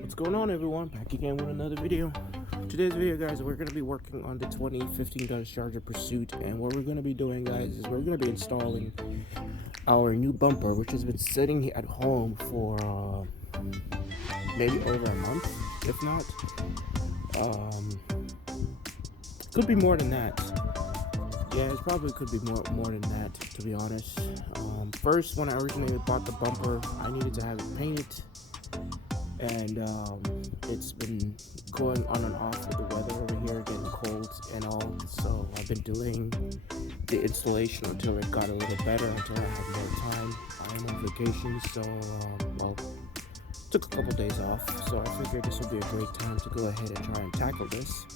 What's going on, everyone? Back again with another video. Today's video, guys, we're going to be working on the 2015 Dodge Charger Pursuit, and what we're going to be doing, guys, is we're going to be installing our new bumper, which has been sitting at home for maybe over a month, if not. Could be more than that. Yeah, it probably could be more than that, to be honest. First, when I originally bought the bumper, I needed to have it painted, and it's been going on and off with the weather over here, getting cold and all, so I've been delaying the installation until it got a little better, until I had more time. I am on vacation, so took a couple days off, so I figured this would be a great time to go ahead and try and tackle this.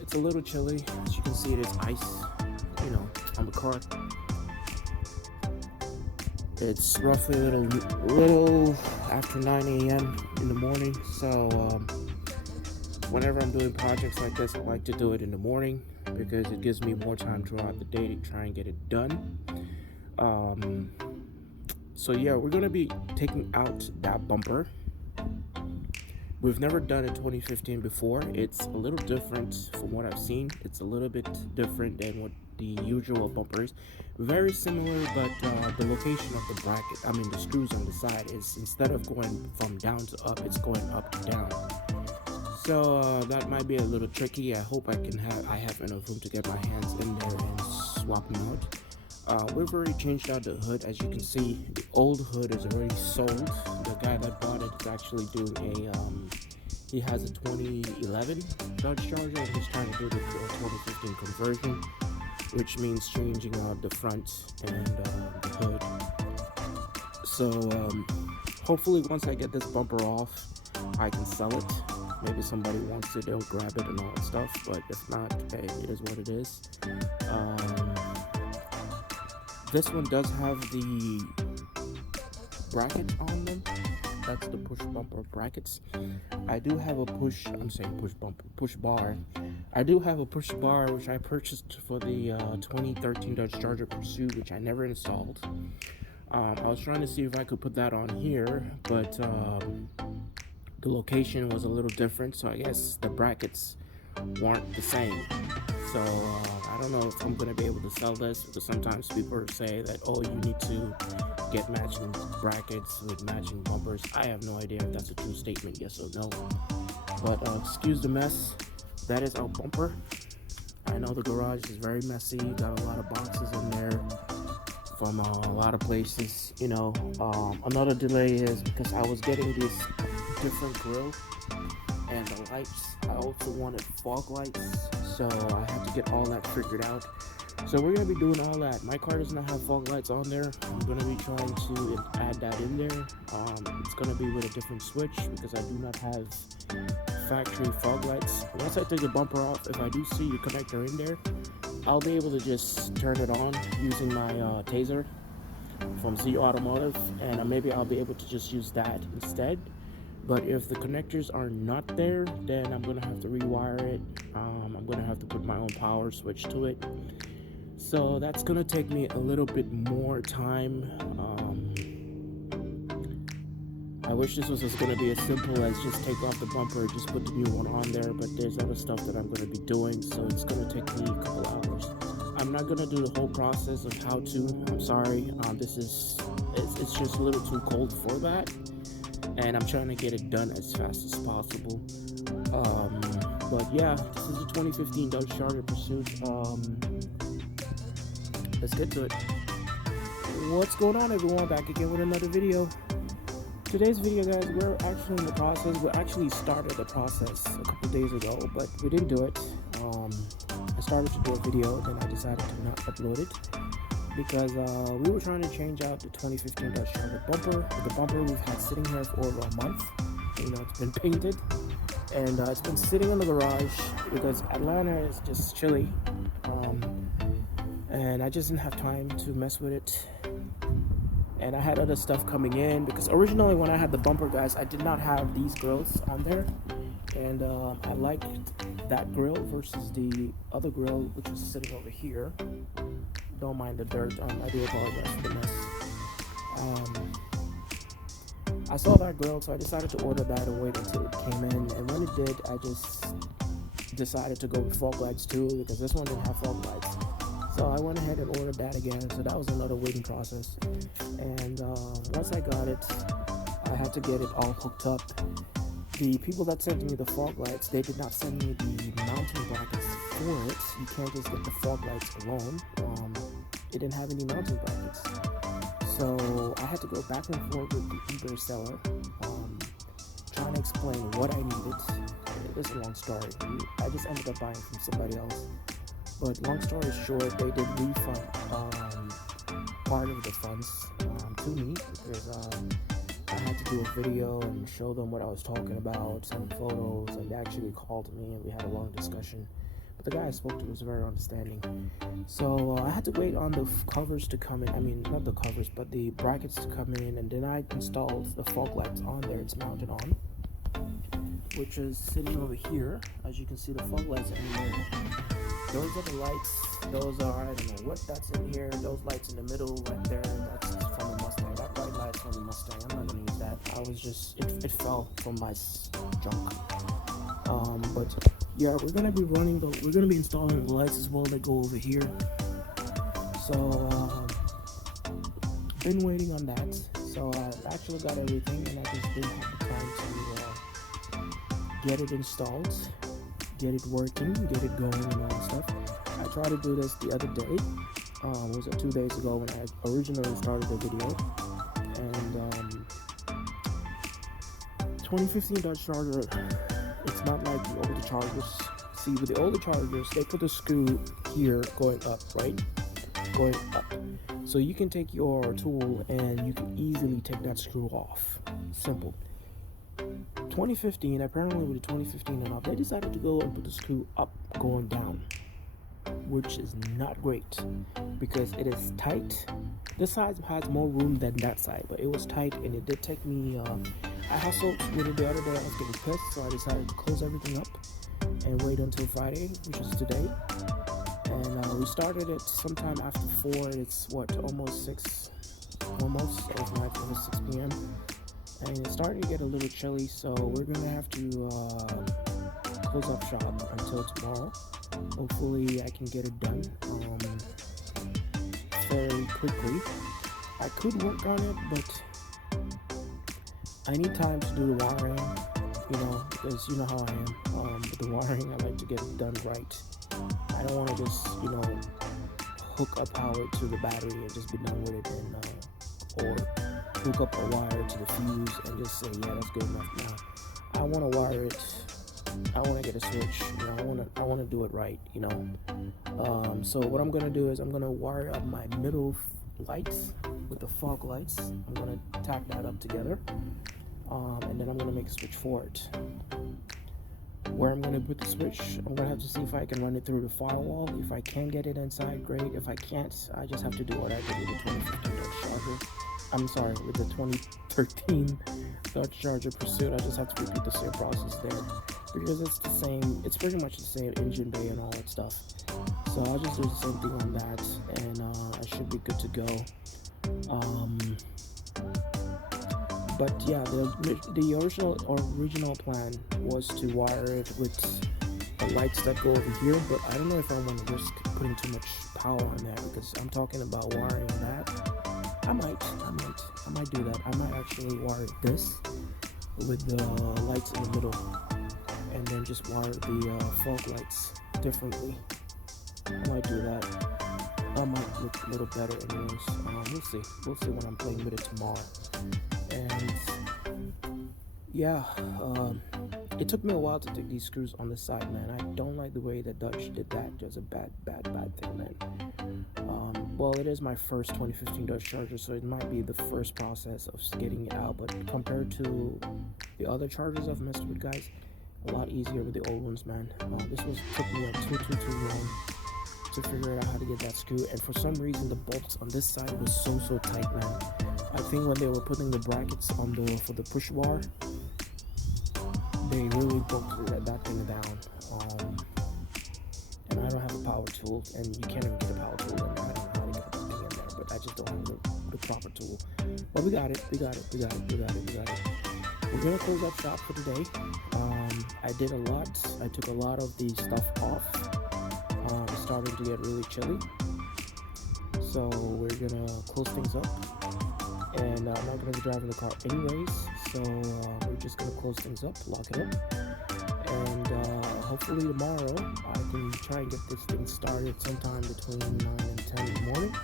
It's a little chilly. As you can see, it is ice, on the car. It's roughly a little after 9 a.m. in the morning, so whenever I'm doing projects like this, I like to do it in the morning because it gives me more time throughout the day to try and get it done. So yeah, we're going to be taking out that bumper. We've never done a 2015 before. It's a little different from what I've seen. It's a little bit different than what the usual bumpers. Very similar, but the location of the bracket, the screws on the side, is instead of going from down to up, it's going up to down. So that might be a little tricky. I hope I have enough room to get my hands in there and swap them out. We've already changed out the hood. As you can see, the old hood is already sold. The guy that bought it is actually doing he has a 2011 Dodge Charger, and he's trying to do the 2015 conversion, which means changing out the front and the hood. So hopefully once I get this bumper off, I can sell it. Maybe somebody wants it, they'll grab it and all that stuff, but if not, hey, it is what it is. This one does have the bracket on them. That's the push bumper brackets. I do have a push bar. I do have a push bar, which I purchased for the 2013 Dodge Charger Pursuit, which I never installed. I was trying to see if I could put that on here, but the location was a little different, so I guess the brackets weren't the same. So I don't know if I'm going to be able to sell this, because sometimes people say that, oh, you need to get matching brackets with matching bumpers. I have no idea if that's a true statement, yes or no. But excuse the mess. That is our bumper. I know the garage is very messy. Got a lot of boxes in there from a lot of places. Another delay is because I was getting this different grill and the lights. I also wanted fog lights, so I had to get all that figured out. So we're going to be doing all that. My car does not have fog lights on there. I'm going to be trying to add that in there. It's going to be with a different switch because I do not have factory fog lights. Once I take the bumper off, if I do see the connector in there, I'll be able to just turn it on using my Taser from Z Automotive, and maybe I'll be able to just use that instead. But if the connectors are not there, then I'm going to have to rewire it. I'm going to have to put my own power switch to it. So that's going to take me a little bit more time. I wish this was just going to be as simple as just take off the bumper, just put the new one on there, but there's other stuff that I'm going to be doing, so it's going to take me a couple hours. I'm not going to do the whole process of how to. I'm sorry. It's just a little too cold for that, and I'm trying to get it done as fast as possible. But yeah, this is a 2015 Dodge Charger Pursuit. Let's get to it. What's going on, everyone? Back again with another video. Today's video, guys, we're actually in the process. We actually started the process a couple days ago, but we didn't do it. I started to do a video, then I decided to not upload it because we were trying to change out the 2015 Dodge Charger bumper. The bumper we've had sitting here for over a month. It's been painted, and it's been sitting in the garage because Atlanta is just chilly, and I just didn't have time to mess with it. And I had other stuff coming in because originally when I had the bumper, guys, I did not have these grills on there, and I liked that grill versus the other grill, which is sitting over here. Don't mind the dirt. I do apologize for the mess. I saw that grilled, so I decided to order that and wait until it came in. And when it did, I just decided to go with fog lights too, because this one didn't have fog lights. So I went ahead and ordered that again. So that was another waiting process. And once I got it, I had to get it all hooked up. The people that sent me the fog lights, they did not send me the mounting brackets for it. You can't just get the fog lights alone. It didn't have any mounting brackets. So I had to go back and forth with the eBay seller, trying to explain what I needed. It's a long story. I just ended up buying from somebody else. But long story short, they did refund part of the funds to me, because I had to do a video and show them what I was talking about, send photos, and they actually called me and we had a long discussion. But the guy I spoke to was very understanding. So I had to wait on the covers to come in. I mean, not the covers, but the brackets to come in. And then I installed the fog lights on there. It's mounted on, which is sitting over here. As you can see, the fog lights in here. Those are the lights. Those are, I don't know what that's in here. Those lights in the middle right there, that's from the Mustang. That white light's from the Mustang. I'm not going to use that. I was just, it fell from my junk. But yeah, we're gonna be installing the lights as well that go over here. So been waiting on that. So I actually got everything, and I just didn't have the time to get it installed, get it working, get it going, and all that stuff. I tried to do this the other day. It was 2 days ago when I originally started the video, and 2015 Dodge Charger. It's not like the older Chargers. See, with the older Chargers, they put the screw here going up, right? Going up. So you can take your tool and you can easily take that screw off. Simple. 2015, apparently with the 2015 and up, they decided to go and put the screw up going down, which is not great because it is tight. This side has more room than that side, but it was tight, and it did take me I hustled with it the other day. I was getting pissed, so I decided to close everything up and wait until Friday, which is today. And we started it sometime after 4. It's almost 6. Almost. It was night. It was 6 p.m. And it's starting to get a little chilly, so we're gonna have to close up shop until tomorrow. Hopefully, I can get it done very quickly. I could work on it, but I need time to do the wiring, because you know how I am. With the wiring, I like to get it done right. I don't want to just, hook a power to the battery and just be done with it, or hook up a wire to the fuse and just say, yeah, that's good enough. Now, I want to wire it. I want to get a switch. I want to do it right. So what I'm gonna do is I'm gonna wire up my middle lights with the fog lights. I'm gonna tack that up together. And then I'm going to make a switch for it. Where I'm going to put the switch, I'm going to have to see if I can run it through the firewall. If I can get it inside, great. If I can't, I just have to do what I did with the 2015 Dodge Charger. I'm sorry, with the 2013 Dodge Charger Pursuit. I just have to repeat the same process there, because it's the same, it's pretty much the same engine bay and all that stuff. So I'll just do the same thing on that, and I should be good to go. But yeah, the original plan was to wire it with the lights that go over here, but I don't know if I want to risk putting too much power on that, because I'm talking about wiring that. I might do that. I might actually wire this with the lights in the middle, and then just wire the fog lights differently. I might do that. That might look a little better anyways. We'll see when I'm playing with it tomorrow. And yeah, it took me a while to take these screws on the side, man. I don't like the way that Dodge did that. There's a bad thing, man. Well, it is my first 2015 Dodge Charger, so it might be the first process of getting it out, but compared to the other Chargers I've messed with, guys, a lot easier with the old ones, man. This took me too long to figure out how to get that screw, and for some reason the bolts on this side was so tight, man. I think when they were putting the brackets on for the push bar, they really broke that thing down. And I don't have a power tool, and you can't even get a power tool in there. I don't know how to get this thing in there, but I just don't have the proper tool. But we got it. We're gonna close up shop for today. I did a lot. I took a lot of the stuff off. It's starting to get really chilly, so we're gonna close things up. And I'm not gonna be driving the car anyways, so we're just gonna close things up, lock it up, and hopefully tomorrow I can try and get this thing started sometime between 9 and 10 in the morning,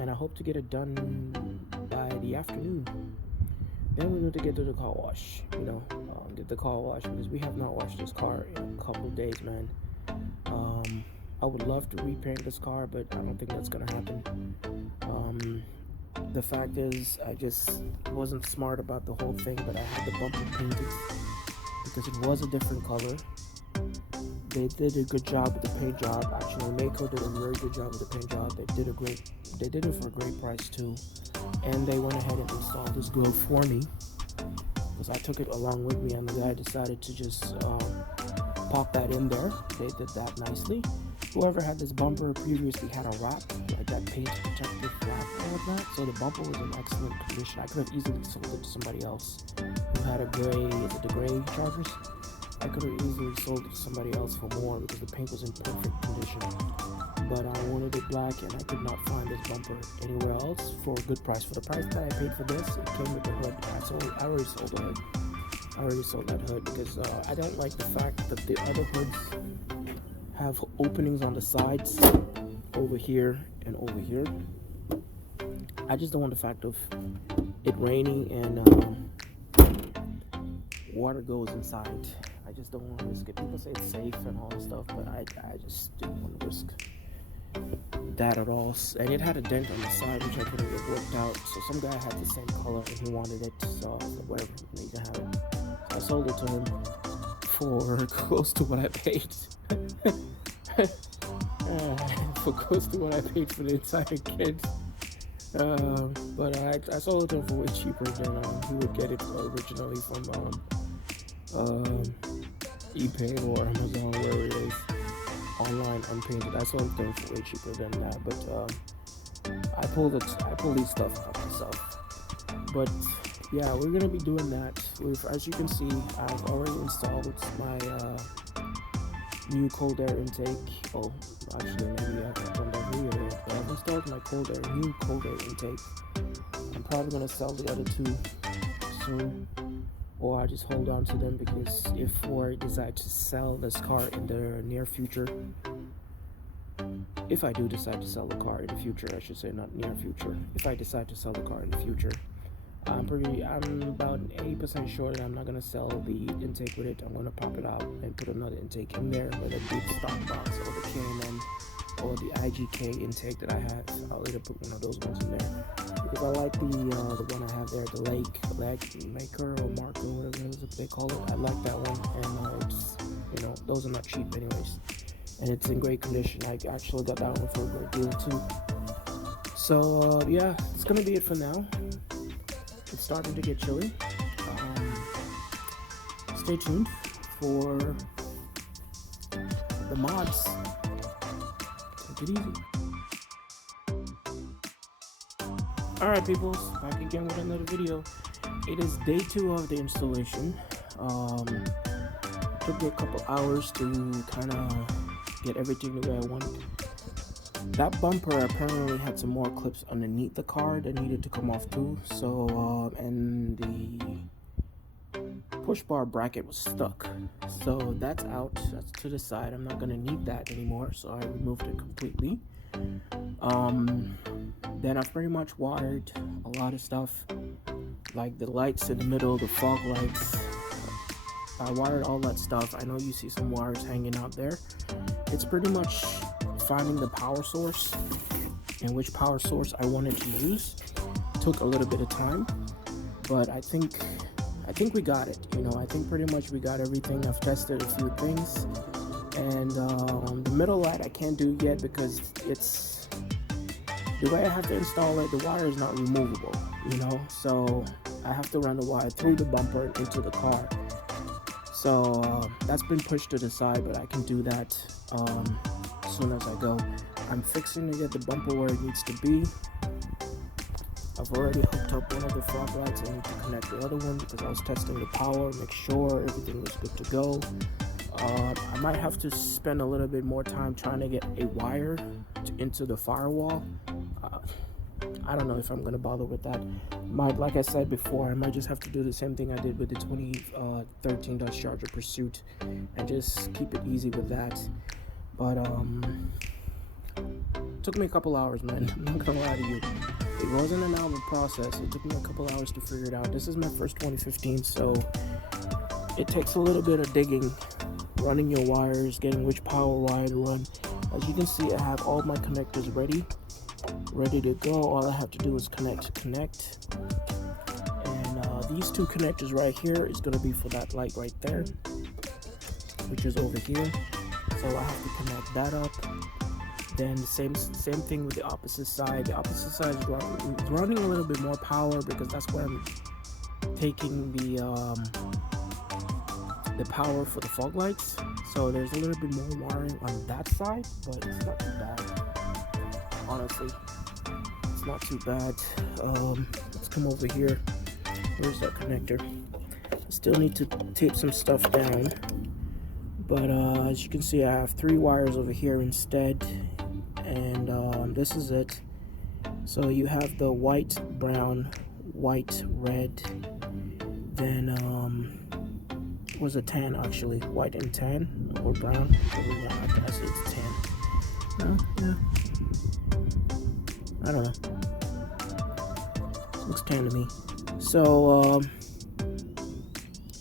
and I hope to get it done by the afternoon. Then we need to get to the car wash, get the car wash, because we have not washed this car in a couple of days, man. I would love to repaint this car, but I don't think that's gonna happen. The fact is, I just wasn't smart about the whole thing, but I had the bumper painted because it was a different color. They did a good job with the paint job. Actually, Maaco did a very good job with the paint job. They did it for a great price too. And they went ahead and installed this grill for me, because I took it along with me, and the guy decided to just pop that in there. They did that nicely. Whoever had this bumper previously had a wrap, like that paint protective wrap and whatnot, so the bumper was in excellent condition. I could have easily sold it to somebody else who had a gray, is it the gray Chargers? I could have easily sold it to somebody else for more because the paint was in perfect condition. But I wanted it black, and I could not find this bumper anywhere else for a good price. For the price that I paid for this, it came with the hood. I already sold the hood. I already sold that hood because I don't like the fact that the other hoods have openings on the sides over here and over here. I just don't want the fact of it raining and water goes inside. I just don't want to risk it. People say it's safe and all that stuff, but I just didn't want to risk that at all. And it had a dent on the side, which I couldn't get worked out. So some guy had the same color and he wanted it, so I was like, whatever, you can have it. So I sold it to him for close to what I paid. For close to what I paid for the entire kit. But I sold it to him for way cheaper than he would get it originally from eBay or Amazon, wherever it is, online unpainted. I sold them for way cheaper than that. But I pulled these stuff out myself. But yeah, we're gonna be doing that. As you can see, I've already installed my new cold air intake. Oh, actually, maybe I haven't done that video yet, but I've installed my new cold air intake. I'm probably gonna sell the other two soon, or I just hold on to them, because if Ford decides to sell this car in the near future, if I do decide to sell the car in the future, I should say, not near future. If I decide to sell the car in the future, I'm about 80% sure that I'm not gonna sell the intake with it. I'm gonna pop it out and put another intake in there, whether it be the stock box or the K&N or the IGK intake that I have. I'll either put one of those ones in there, because I like the one I have there, the Lake Maker or Marco, whatever it is they call it. I like that one, and it's, those are not cheap anyways, and it's in great condition. I actually got that one for a great deal too. So yeah, it's gonna be it for now. It's starting to get chilly. Stay tuned for the mods. Take it easy. Alright, peoples, back again with another video. It is day 2 of the installation. Took me a couple hours to kind of get everything the way I wanted. That bumper apparently had some more clips underneath the car that needed to come off too. So, and the push bar bracket was stuck. So that's out. That's to the side. I'm not gonna need that anymore. So I removed it completely. Then I've pretty much wired a lot of stuff, like the lights in the middle, the fog lights. I wired all that stuff. I know you see some wires hanging out there. It's pretty much finding the power source and which power source I wanted to use. Took a little bit of time, but I think we got it. I think pretty much we got everything. I've tested a few things, and the middle light I can't do yet because it's the way I have to install it. The wire is not removable, so I have to run the wire through the bumper into the car. So that's been pushed to the side, but I can do that as soon as I go. I'm fixing to get the bumper where it needs to be. I've already hooked up one of the fog lights. I need to connect the other one because I was testing the power, make sure everything was good to go. I might have to spend a little bit more time trying to get a wire into the firewall. I don't know if I'm gonna bother with that. Like I said before, I might just have to do the same thing I did with the 2013 Dodge Charger Pursuit and just keep it easy with that. But took me a couple hours, man. I'm not gonna lie to you. It wasn't an hour process. It took me a couple hours to figure it out. This is my first 2015, so it takes a little bit of digging, running your wires, getting which power wire to run. As you can see, I have all my connectors ready to go. All I have to do is connect. And these two connectors right here is going to be for that light right there, which is over here. So I have to connect that up. Then the same thing with the opposite side. The opposite side is running a little bit more power because that's where I'm taking the power for the fog lights. So there's a little bit more wiring on that side, but it's not too bad. Honestly, it's not too bad. Let's come over here. Where's that connector? I still need to tape some stuff down, but as you can see, I have 3 wires over here instead, and this is it. So you have the white, brown, white, red, then was a tan, actually, white and tan, or brown. I say it's tan. No, yeah, I don't know. Looks tan to me. So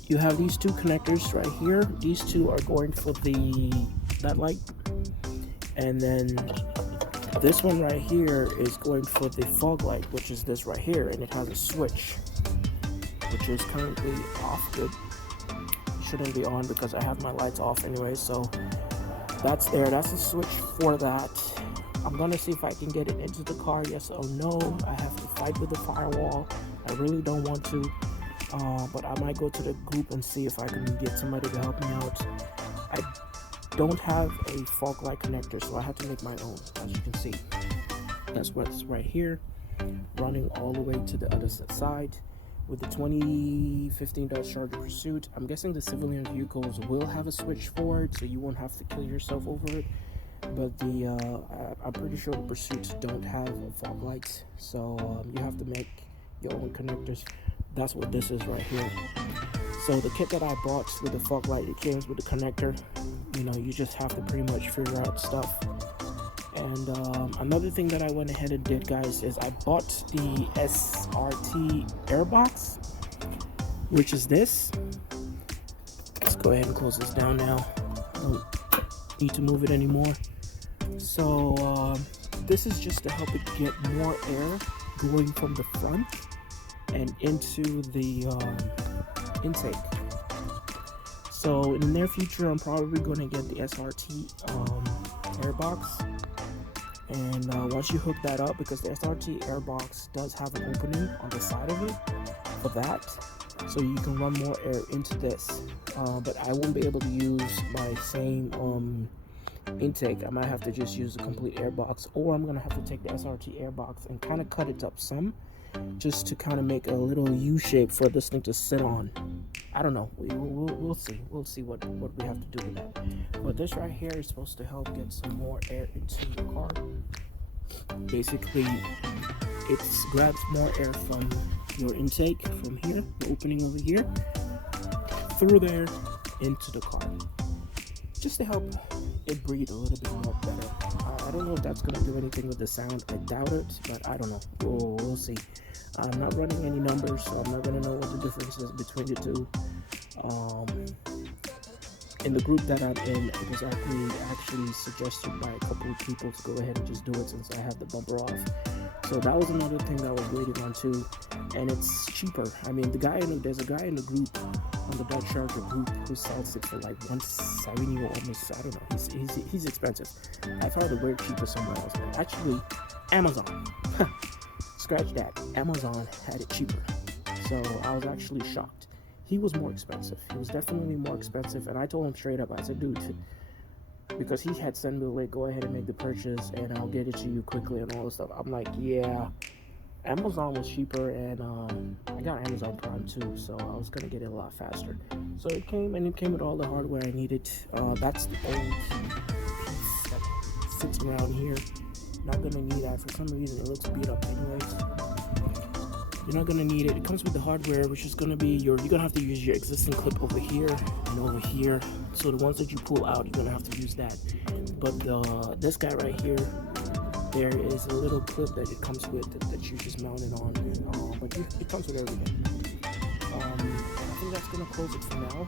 you have these 2 connectors right here. These 2 are going for that light, and then this one right here is going for the fog light, which is this right here, and it has a switch, which is currently off. Good. Shouldn't be on because I have my lights off anyway, so that's there. That's a switch for that. I'm gonna see if I can get it into the car, yes or no. I have to fight with the firewall. I really don't want to, but I might go to the group and see if I can get somebody to help me out. I don't have a fog light connector, so I have to make my own. As you can see, that's what's right here, running all the way to the other side. With the 2015 Dodge Charger Pursuit, I'm guessing the civilian vehicles will have a switch for it, so you won't have to kill yourself over it. But I'm pretty sure the Pursuits don't have fog lights, so you have to make your own connectors. That's what this is right here. So the kit that I bought with the fog light, it came with the connector. You know, you just have to pretty much figure out stuff. And another thing that I went ahead and did, guys, is I bought the SRT airbox, which is this. Let's go ahead and close this down now. I don't need to move it anymore. So this is just to help it get more air going from the front and into the intake. So in the near future, I'm probably going to get the SRT airbox. And once you hook that up, because the SRT airbox does have an opening on the side of it for that, so you can run more air into this. But I won't be able to use my same intake. I might have to just use a complete airbox, or I'm gonna have to take the SRT airbox and kind of cut it up some, just to kind of make a little U shape for this thing to sit on. I don't know. We'll see. We'll see what we have to do with that. But this right here is supposed to help get some more air into the car. Basically, it grabs more air from your intake from here, the opening over here, through there into the car, just to help it breathe a little bit more better. I don't know if that's gonna do anything with the sound. I doubt it, but I don't know. We'll see. I'm not running any numbers, so I'm not gonna know what the difference is between the two. In the group that I'm in, it was actually suggested by a couple of people to go ahead and just do it since I have the bumper off. So that was another thing that I was waiting on too, and it's cheaper. I mean, there's a guy in the group, on the Dodge Charger group, who sells it for like $170 or almost, I don't know. He's expensive. I found it way cheaper somewhere else. Actually, Amazon. Scratch that. Amazon had it cheaper. So I was actually shocked. He was more expensive. He was definitely more expensive, and I told him straight up. I said, dude, because he had sent me the link, go ahead and make the purchase, and I'll get it to you quickly and all this stuff. I'm like, yeah, Amazon was cheaper, and I got Amazon Prime too, so I was gonna get it a lot faster. So it came, and it came with all the hardware I needed. That's the only piece that sits around here. Not gonna need that. For some reason it looks beat up anyways. You're not gonna need it. It comes with the hardware, which is gonna be you're gonna have to use your existing clip over here and over here. So the ones that you pull out, you're gonna have to use that. But this guy right here, there is a little clip that it comes with that you just mount it on. But it comes with everything. I think that's gonna close it for now.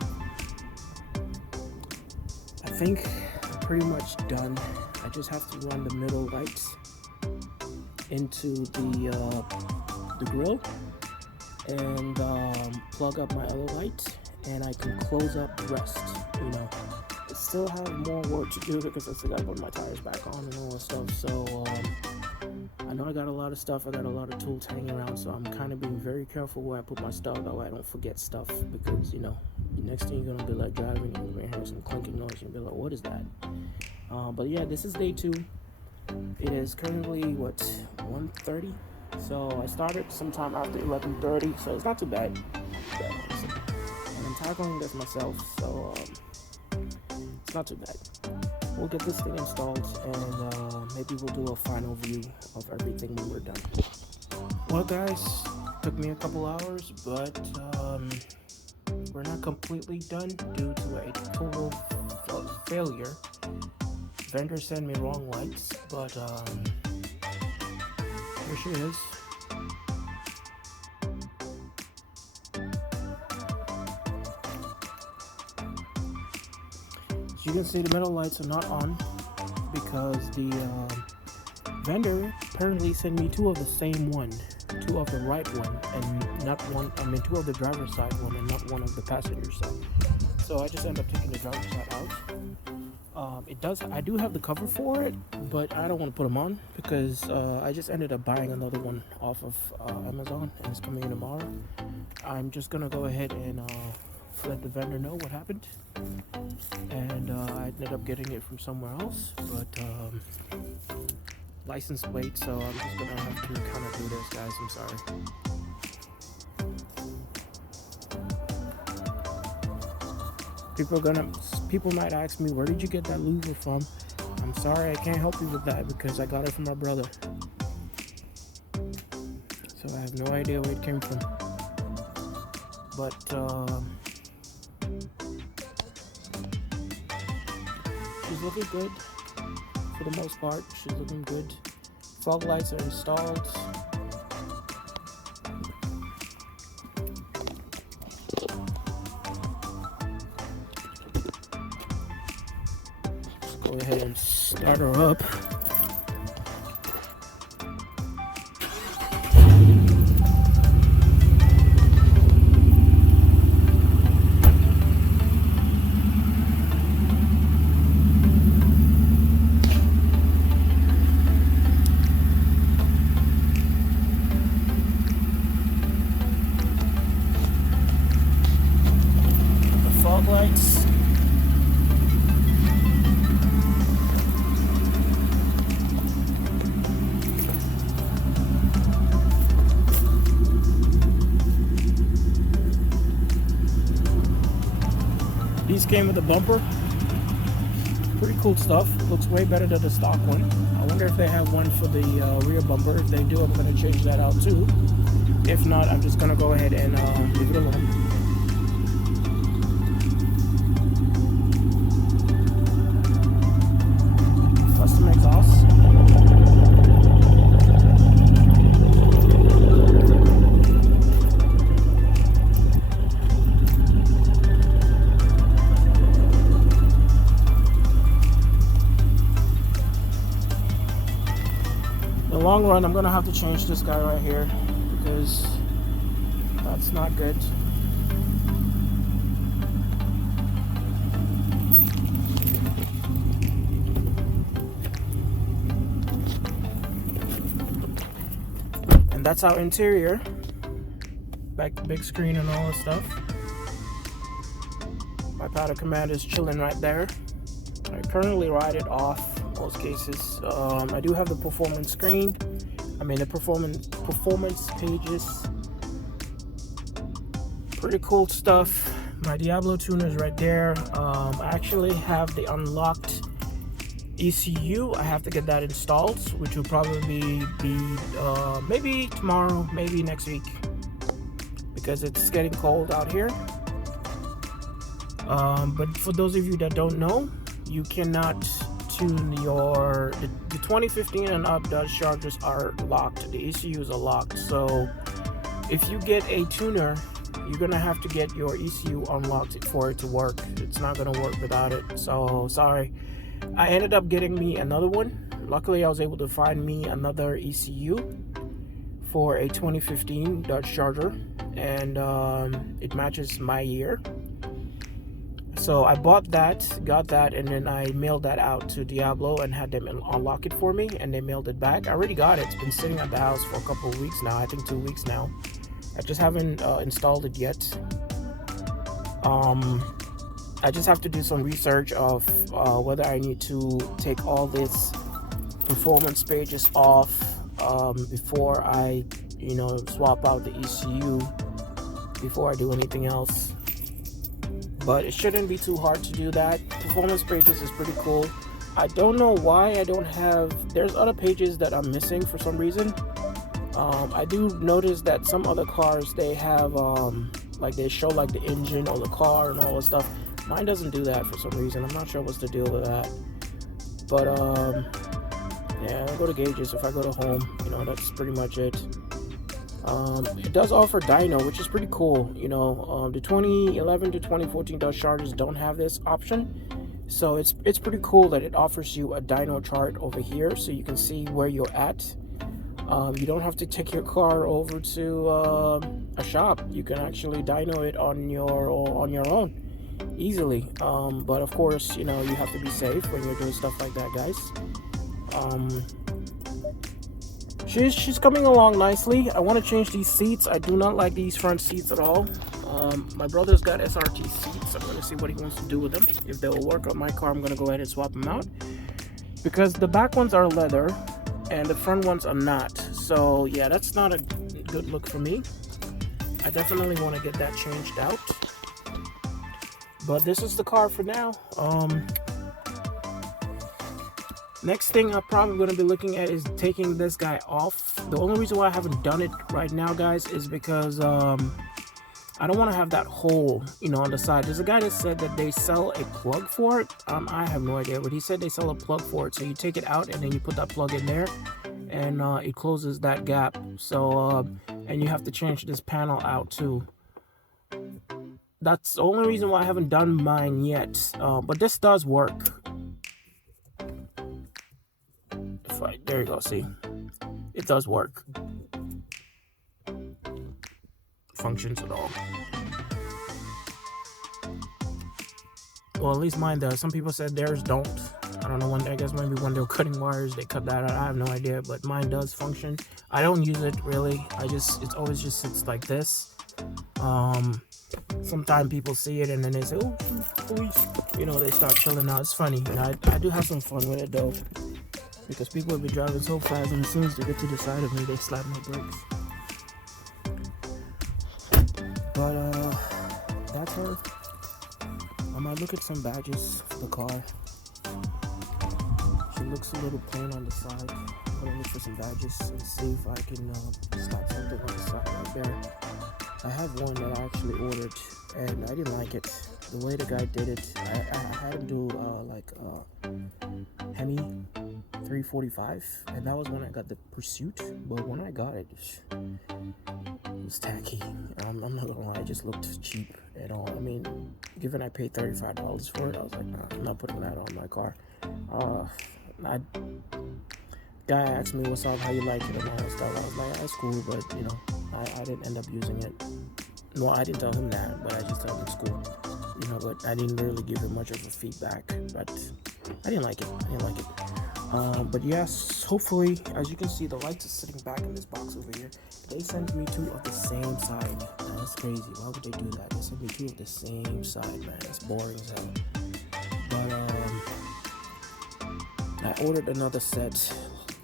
I think I'm pretty much done. I just have to run the middle lights into the grill and plug up my other light, and I can close up the rest. You know, I still have more work to do because I still gotta put my tires back on and all that stuff. So I know I got a lot of stuff. I got a lot of tools hanging around, so I'm kind of being very careful where I put my stuff. That way I don't forget stuff, because you know, the next thing you're gonna be like driving, you're gonna hear some clinking noise, and be like, what is that? But yeah, this is day 2. It is currently what, 1:30. So I started sometime after 11:30, so it's not too bad. And I'm tackling this myself, so it's not too bad. We'll get this thing installed, and maybe we'll do a final view of everything when we're done. Well, guys, took me a couple hours, but we're not completely done due to a total failure. Vendor sent me wrong lights, but here she is. As you can see, the middle lights are not on because the vendor apparently sent me 2 of the same one, 2 of the right one, and not one. I mean, 2 of the driver's side one, and not 1 of the passenger side. So I just end up taking the driver's side out. I do have the cover for it, but I don't want to put them on because I just ended up buying another one off of Amazon, and it's coming in tomorrow. I'm just gonna go ahead and let the vendor know what happened, and I ended up getting it from somewhere else, but license plate, so I'm just gonna have to kind of do this, guys. I'm sorry. People might ask me, where did you get that louver from? I'm sorry, I can't help you with that because I got it from my brother. So I have no idea where it came from. But she's looking good for the most part. She's looking good. Fog lights are installed. Go ahead and start her up. The fog lights. These came with a bumper. Pretty cool stuff. Looks way better than the stock one. I wonder if they have one for the rear bumper. If they do, I'm going to change that out too. If not, I'm just going to go ahead and leave it alone. Custom exhaust. In the long run, I'm gonna have to change this guy right here because that's not good. And that's our interior. Back the big screen and all this stuff. My powder command is chilling right there. I currently ride it off most cases. I do have the performance screen. I mean, the performance pages, pretty cool stuff. My Diablo tuner is right there. I actually have the unlocked ECU. I have to get that installed, which will probably be maybe tomorrow, maybe next week, because it's getting cold out here. But for those of you that don't know, you cannot tune the 2015 and up Dodge Chargers are locked. The ECUs are locked. So if you get a tuner, you're gonna have to get your ECU unlocked for it to work. It's not gonna work without it. So sorry. I ended up getting me another one. Luckily, I was able to find me another ECU for a 2015 Dodge Charger, and it matches my year. So I bought that, got that, and then I mailed that out to Diablo and had them unlock it for me, and they mailed it back. I already got it. It's been sitting at the house for a couple of weeks now. I think 2 weeks now. I just haven't installed it yet. I just have to do some research of whether I need to take all this performance pages off before I, swap out the ECU before I do anything else. But it shouldn't be too hard to do that. Performance pages is pretty cool. I don't know why I don't have, there's other pages that I'm missing for some reason. I do notice that some other cars, they have like they show like the engine or the car and all that stuff. Mine doesn't do that for some reason. I'm not sure what's the deal with that. But yeah, I go to gauges. If I go to home, that's pretty much it. It does offer dyno, which is pretty cool. The 2011 to 2014 Dodge Chargers don't have this option, so it's pretty cool that it offers you a dyno chart over here, so you can see where you're at. You don't have to take your car over to a shop. You can actually dyno it on your own easily. But of course, you have to be safe when you're doing stuff like that, guys. She's coming along nicely. I want to change these seats. I do not like these front seats at all. My brother's got SRT seats. I'm going to see what he wants to do with them. If they will work on my car, I'm going to go ahead and swap them out, because the back ones are leather and the front ones are not. So yeah, that's not a good look for me. I definitely want to get that changed out. But this is the car for now. Next thing I'm probably going to be looking at is taking this guy off. The only reason why I haven't done it right now, guys, is because I don't want to have that hole, on the side. There's a guy that said that they sell a plug for it. I have no idea, but he said they sell a plug for it. So you take it out and then you put that plug in there, and it closes that gap. So and you have to change this panel out too. That's the only reason why I haven't done mine yet. But this does work. There you go, see? It does work. Functions at all. Well, at least mine does. Some people said theirs don't. I don't know, I guess maybe when they're cutting wires, they cut that out. I have no idea, but mine does function. I don't use it really. It always just sits like this. Sometimes people see it and then they say, "Oh, police!" They start chilling out. It's funny. I do have some fun with it though, because people have been driving so fast, and as soon as they get to the side of me, they slap my brakes. But that's her. I might look at some badges for the car. She looks a little plain on the side. I'm gonna look for some badges and see if I can slap something on the side right there. I have one that I actually ordered, and I didn't like it. The way the guy did it, I had him do Hemi 345, and that was when I got the Pursuit. But when I got it, it was tacky. I'm not gonna lie, it just looked cheap at all. I mean, given I paid $35 for it, I was like, nah, I'm not putting that on my car. Guy asked me what's up, how you like it, and all that stuff. I was like, that's cool, but I didn't end up using it. Well, I didn't tell him that, but I just told him it's cool. But I didn't really give him much of a feedback. But I didn't like it. But yes, hopefully, as you can see, the lights are sitting back in this box over here. They sent me 2 of the same side. Man, that's crazy. Why would they do that? They sent me 2 of the same side, man. It's boring as hell. But I ordered another set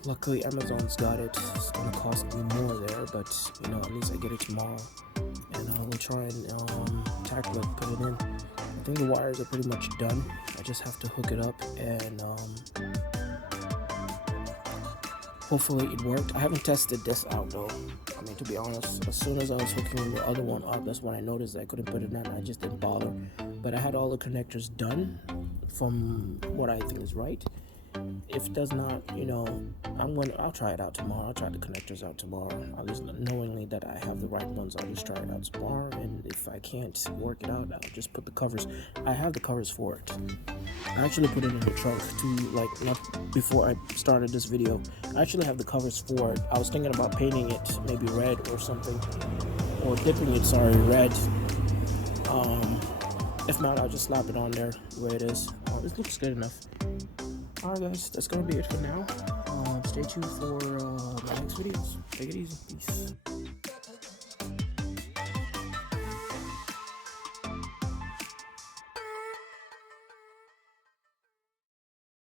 Luckily, Amazon's got it. It's gonna cost me more there, but you know, at least I get it tomorrow, and I will try and tackle it, put it in. I think the wires are pretty much done. I just have to hook it up, and hopefully it worked. I haven't tested this out though. I mean, to be honest, as soon as I was hooking the other one up, that's when I noticed that I couldn't put it in. I just didn't bother. But I had all the connectors done from what I think is right. If it does not, you know, I'll try it out tomorrow. I'll try the connectors out tomorrow. At least knowingly that I have the right ones, I'll just try it out tomorrow. And if I can't work it out, I'll just put the covers. I have the covers for it. I actually put it in the trunk to, like, not before I started this video. I actually have the covers for it. I was thinking about painting it maybe red or something, or dipping it, red. If not, I'll just slap it on there the way it is. This looks good enough. Alright guys, that's gonna be it for now. Stay tuned for my next videos. Take it easy. Peace.